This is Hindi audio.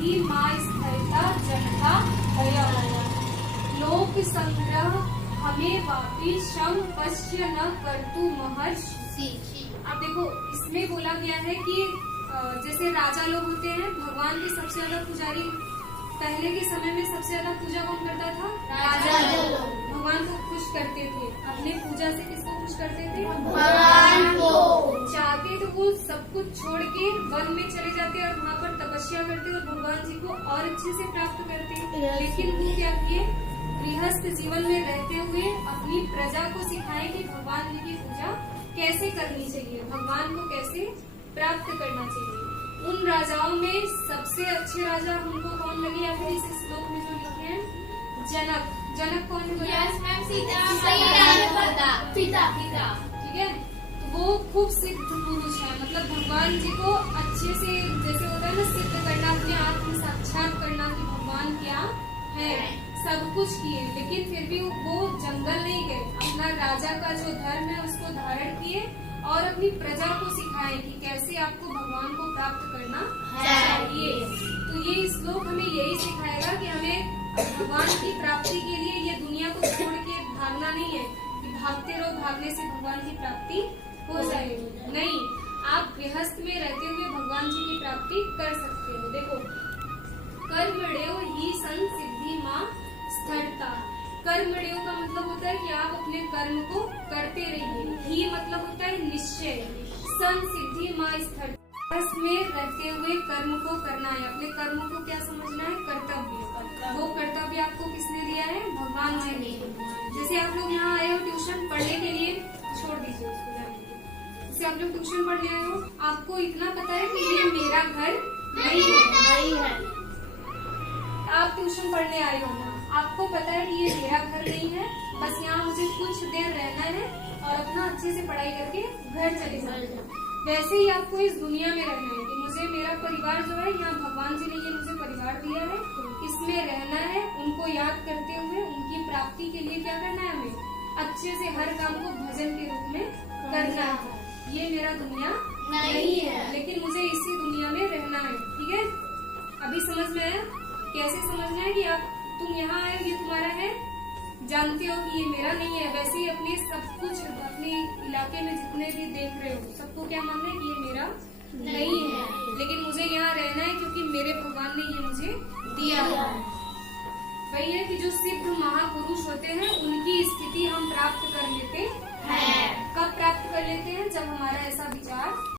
सिद्धि माँ स्थिरता जनता दया। लोक संग्रह हमें वापी श्रम पश्च न करतु महर्षि। अब देखो इसमें बोला गया है कि जैसे राजा लोग होते हैं, भगवान के सबसे ज्यादा पुजारी, पहले के समय में सबसे ज्यादा पूजा कौन करता था? राजा लोग। भगवान को खुश करते थे, अपने पूजा से किसको खुश करते थे? भगवान को। चाहते तो वो सब कुछ छोड़ के वन में चले जाते और वहाँ पर तपस्या करते और भगवान जी को और अच्छे से प्राप्त करते। लेकिन वो क्या किए? गृहस्थ जीवन में रहते हुए अपनी प्रजा को सिखाए कि भगवान जी की पूजा कैसे करनी चाहिए, भगवान को कैसे प्राप्त करना चाहिए। उन राजाओं में सबसे अच्छे राजा हमको कौन लगे? या फिर इस श्लोक में जो लिखे हैं जनक। जनक कौन है? पिता। ठीक है, तो वो खूब सिद्ध पुरुष है, मतलब भगवान जी को अच्छे से, जैसे होता है ना, सिद्ध करना, अपने आत्म साक्षात करना कि भगवान क्या है, सब कुछ किए। लेकिन फिर भी वो जंगल नहीं गए, अपना राजा का जो धर्म है उसको धारण किए और अपनी प्रजा को सिखाए कि कैसे आपको भगवान को प्राप्त करना चाहिए। तो ये श्लोक हमें यही सिखाएगा कि हमें भगवान की प्राप्ति के लिए ये दुनिया को छोड़ के भागना नहीं है कि भागते रहो, भागने से भगवान की प्राप्ति हो जाएगी। नहीं, आप गृहस्थ में रहते हुए भगवान जी की प्राप्ति कर सकते हो। देखो, कर्मण्यो हि सन सिद्धि माँ स्थिरता। कर्मण्यो का मतलब होता है कि आप अपने कर्म को करते रहिए। ही मतलब होता है निश्चय, सन सिद्धि माँ स्थिरता, में रहते हुए कर्म को करना है। अपने कर्म को क्या समझना है? कर्तव्य। वो कर्तव्य आपको किसने दिया है? भगवान जी ने। जैसे आप लोग यहाँ आए हो ट्यूशन पढ़ने के लिए, छोड़ दीजिए उसको जाने के। जैसे आप लोग ट्यूशन पढ़ने आए हो, आपको इतना पता है कि ये मेरा घर नहीं है। आप ट्यूशन पढ़ने आए हो ना, आपको पता है कि ये मेरा घर नहीं है, बस यहाँ मुझे कुछ देर रहना है और अपना अच्छे से पढ़ाई करके घर चले जाना। वैसे ही आपको इस दुनिया में रहना है कि मुझे मेरा परिवार जो है, यहाँ भगवान जी ने ये मुझे परिवार दिया है, इसमें रहना है। उनको याद करते हुए उनकी प्राप्ति के लिए क्या करना है? हमें अच्छे से हर काम को भजन के रूप में करना है। ये मेरा दुनिया नहीं है, लेकिन मुझे इसी दुनिया में रहना है। ठीक है, अभी समझ में आया? कैसे समझना है कि तुम यहाँ आए, ये तुम्हारा है, जानते हो कि ये मेरा नहीं है। वैसे ही अपने सब कुछ, अपने इलाके में जितने भी देख रहे हो, सबको क्या मानना है कि ये मेरा नहीं है, लेकिन मुझे यहाँ रहना है क्योंकि मेरे भगवान ने ये मुझे दिया है। वही है कि जो सिद्ध महापुरुष होते हैं उनकी स्थिति हम प्राप्त कर लेते हैं। कब प्राप्त कर लेते हैं? जब हमारा ऐसा विचार